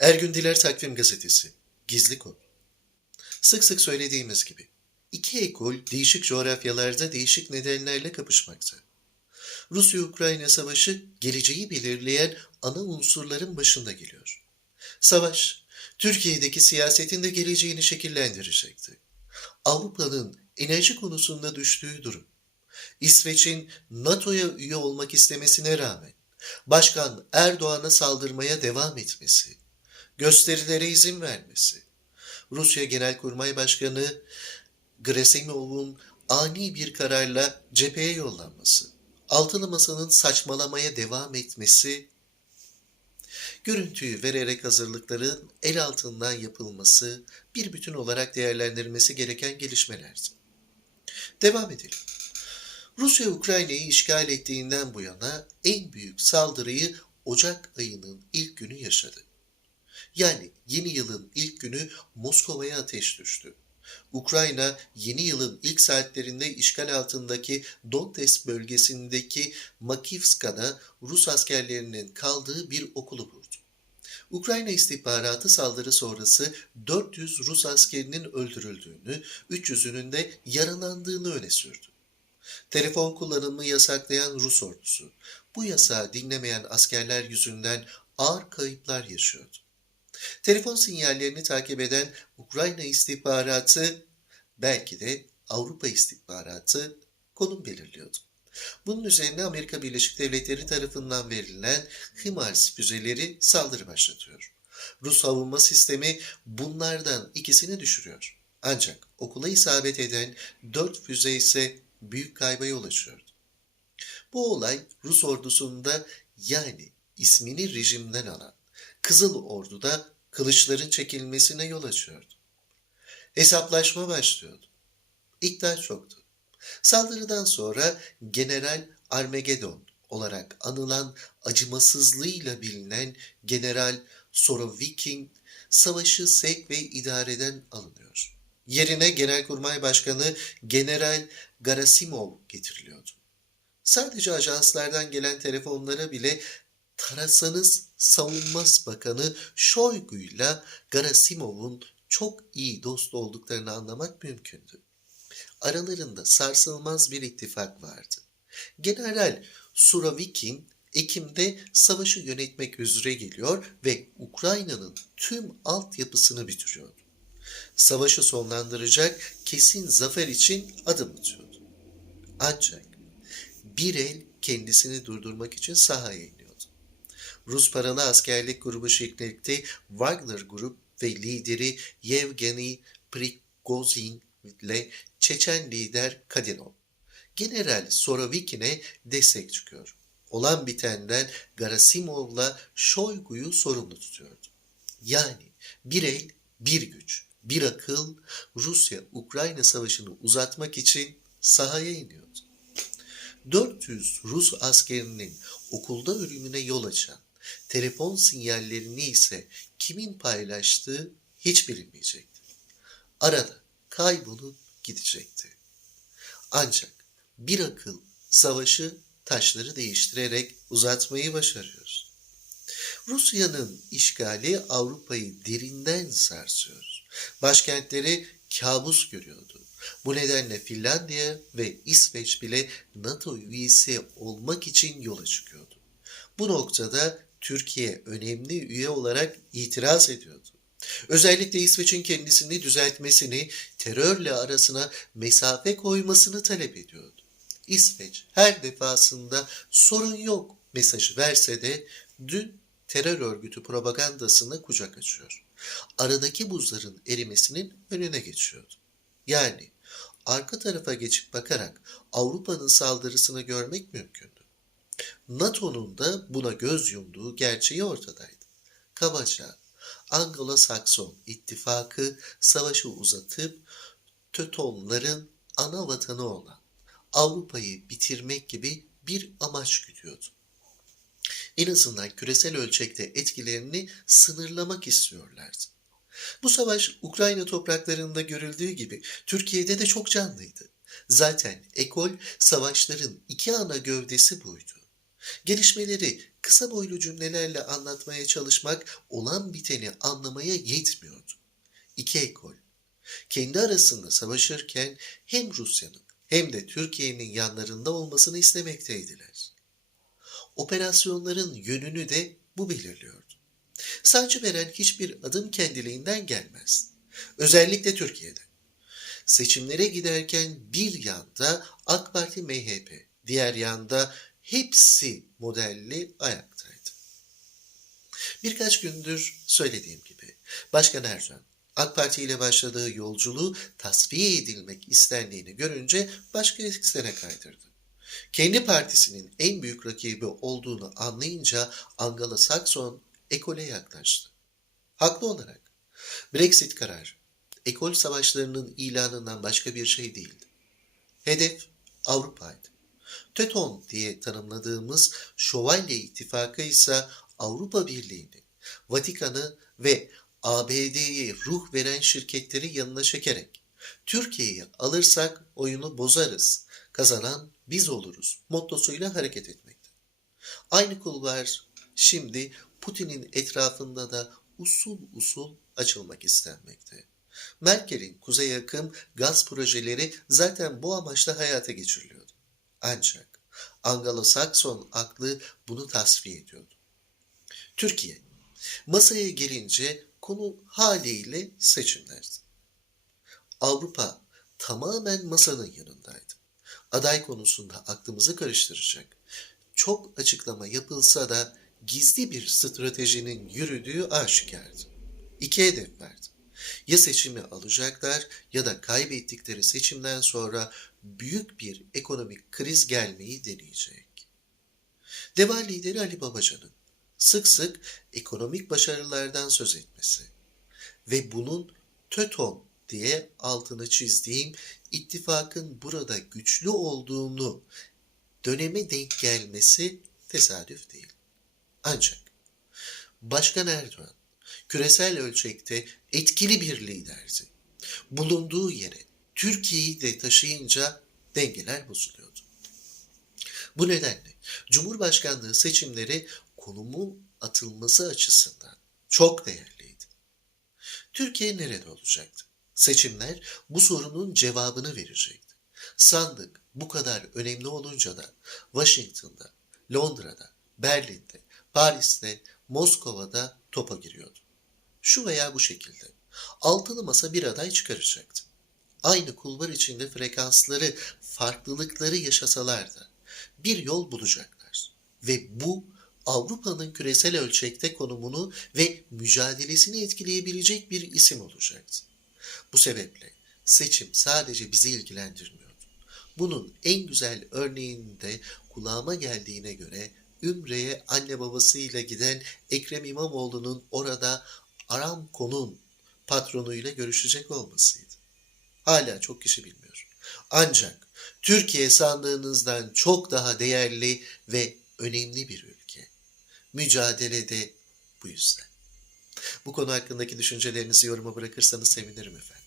Ergün Diler Takvim Gazetesi. Gizli kod. Sık sık söylediğimiz gibi, iki ekol değişik coğrafyalarda değişik nedenlerle kapışmakta. Rusya-Ukrayna savaşı geleceği belirleyen ana unsurların başında geliyor. Savaş, Türkiye'deki siyasetin de geleceğini şekillendirecekti. Avrupa'nın enerji konusunda düştüğü durum, İsveç'in NATO'ya üye olmak istemesine rağmen Başkan Erdoğan'a saldırmaya devam etmesi, gösterilere izin vermesi, Rusya Genelkurmay Başkanı Gerasimov'un ani bir kararla cepheye yollanması, altılı masanın saçmalamaya devam etmesi, görüntüyü vererek hazırlıkların el altından yapılması, bir bütün olarak değerlendirilmesi gereken gelişmelerdi. Devam edelim. Rusya Ukrayna'yı işgal ettiğinden bu yana en büyük saldırıyı Ocak ayının ilk günü yaşadı. Yani yeni yılın ilk günü Moskova'ya ateş düştü. Ukrayna yeni yılın ilk saatlerinde işgal altındaki Donetsk bölgesindeki Makivska'da Rus askerlerinin kaldığı bir okulu vurdu. Ukrayna istihbaratı saldırı sonrası 400 Rus askerinin öldürüldüğünü, 300'ünün de yaralandığını öne sürdü. Telefon kullanımı yasaklayan Rus ordusu, bu yasağı dinlemeyen askerler yüzünden ağır kayıplar yaşıyordu. Telefon sinyallerini takip eden Ukrayna istihbaratı, belki de Avrupa istihbaratı konum belirliyordu. Bunun üzerine Amerika Birleşik Devletleri tarafından verilen HIMARS füzeleri saldırı başlatıyor. Rus savunma sistemi bunlardan ikisini düşürüyor. Ancak okula isabet eden dört füze ise büyük kayba yol açıyordu. Bu olay Rus ordusunda yani ismini rejimden alan Kızıl Ordu'da kılıçların çekilmesine yol açıyordu. Hesaplaşma başlıyordu. İddia çoktu. Saldırıdan sonra General Armageddon olarak anılan acımasızlığıyla bilinen General Sorovikin savaşı sevk ve idareden alınıyor. Yerine Genelkurmay Başkanı General Garasimov getiriliyordu. Sadece ajanslardan gelen telefonlara bile tarasanız Savunma Bakanı Şoygu'yla Garasimov'un çok iyi dost olduklarını anlamak mümkündü. Aralarında sarsılmaz bir ittifak vardı. General Surovikin Ekim'de savaşı yönetmek üzere geliyor ve Ukrayna'nın tüm altyapısını bitiriyordu. Savaşı sonlandıracak kesin zafer için adım atıyordu. Ancak bir el kendisini durdurmak için sahaya iniyordu. Rus paralı askerlik grubu şeklinde Wagner grup ve lideri Yevgeny Prigozhin ile Çeçen lider Kadinov. General Sorovikin'e destek çıkıyor. Olan bitenden Garasimov'la Şoygu'yu sorumlu tutuyordu. Yani bir el, bir güç, bir akıl Rusya-Ukrayna savaşını uzatmak için sahaya iniyordu. 400 Rus askerinin okulda ölümüne yol açan telefon sinyallerini ise kimin paylaştığı hiç bilinmeyecekti. Arada kaybolup gidecekti. Ancak bir akıl savaşı taşları değiştirerek uzatmayı başarıyor. Rusya'nın işgali Avrupa'yı derinden sarsıyor. Başkentleri kabus görüyordu. Bu nedenle Finlandiya ve İsveç bile NATO üyesi olmak için yola çıkıyordu. Bu noktada Türkiye önemli üye olarak itiraz ediyordu. Özellikle İsveç'in kendisini düzeltmesini, terörle arasına mesafe koymasını talep ediyordu. İsveç her defasında sorun yok mesajı verse de dün terör örgütü propagandasına kucak açıyor. Aradaki buzların erimesinin önüne geçiyordu. Yani arka tarafa geçip bakarak Avrupa'nın saldırısını görmek mümkündü. NATO'nun da buna göz yumduğu gerçeği ortadaydı. Kabaca Anglo-Sakson ittifakı savaşı uzatıp Tötonların ana vatanı olan Avrupa'yı bitirmek gibi bir amaç güdüyordu. En azından küresel ölçekte etkilerini sınırlamak istiyorlardı. Bu savaş Ukrayna topraklarında görüldüğü gibi Türkiye'de de çok canlıydı. Zaten ekol savaşların iki ana gövdesi buydu. Gelişmeleri kısa boylu cümlelerle anlatmaya çalışmak olan biteni anlamaya yetmiyordu. İki ekol kendi arasında savaşırken hem Rusya'nın hem de Türkiye'nin yanlarında olmasını istemekteydiler. Operasyonların yönünü de bu belirliyordu. Sancı veren hiçbir adım kendiliğinden gelmez. Özellikle Türkiye'de. Seçimlere giderken bir yanda AK Parti MHP, diğer yanda hepsi modelli ayaktaydı. Birkaç gündür söylediğim gibi Başkan Erdoğan AK Parti ile başladığı yolculuğu tasfiye edilmek istendiğini görünce başka eskisine kaydırdı. Kendi partisinin en büyük rakibi olduğunu anlayınca Angela Saxon ekole yaklaştı. Haklı olarak. Brexit kararı, ekol savaşlarının ilanından başka bir şey değildi. Hedef Avrupa'ydı. TÖTON diye tanımladığımız Şövalye İttifakı ise Avrupa Birliği'ni, Vatikan'ı ve ABD'ye ruh veren şirketleri yanına çekerek Türkiye'yi alırsak oyunu bozarız, kazanan biz oluruz mottosuyla hareket etmekte. Aynı kulvar şimdi Putin'in etrafında da usul usul açılmak istenmekte. Merkel'in kuzey yakın gaz projeleri zaten bu amaçla hayata geçiriliyordu. Ancak Anglo-Sakson aklı bunu tasfiye ediyordu. Türkiye masaya gelince konu haliyle seçimlerdi. Avrupa tamamen masanın yanındaydı. Aday konusunda aklımızı karıştıracak. Çok açıklama yapılsa da gizli bir stratejinin yürüdüğü aşikardı. İki hedef vardı. Ya seçimi alacaklar ya da kaybettikleri seçimden sonra büyük bir ekonomik kriz gelmeyi deneyecek. Deva lideri Ali Babacan'ın sık sık ekonomik başarılardan söz etmesi ve bunun TÖTON diye altını çizdiğim ittifakın burada güçlü olduğunu döneme denk gelmesi tesadüf değil. Ancak Başkan Erdoğan küresel ölçekte etkili bir liderdi. Bulunduğu yere Türkiye'yi de taşıyınca dengeler bozuluyordu. Bu nedenle Cumhurbaşkanlığı seçimleri konumu atılması açısından çok değerliydi. Türkiye nerede olacaktı? Seçimler bu sorunun cevabını verecekti. Sandık bu kadar önemli olunca da Washington'da, Londra'da, Berlin'de, Paris'te, Moskova'da topa giriyordu. Şu veya bu şekilde. Altılı masa bir aday çıkaracaktı. Aynı kulvar içinde frekansları, farklılıkları yaşasalar da bir yol bulacaklar. Ve bu Avrupa'nın küresel ölçekte konumunu ve mücadelesini etkileyebilecek bir isim olacaktı. Bu sebeple seçim sadece bizi ilgilendirmiyordu. Bunun en güzel örneğinde kulağıma geldiğine göre Ümre'ye anne babasıyla giden Ekrem İmamoğlu'nun orada Aramco'nun patronuyla görüşecek olmasıydı. Hala çok kişi bilmiyor. Ancak Türkiye sandığınızdan çok daha değerli ve önemli bir ülke. Mücadele de bu yüzden. Bu konu hakkındaki düşüncelerinizi yoruma bırakırsanız sevinirim efendim.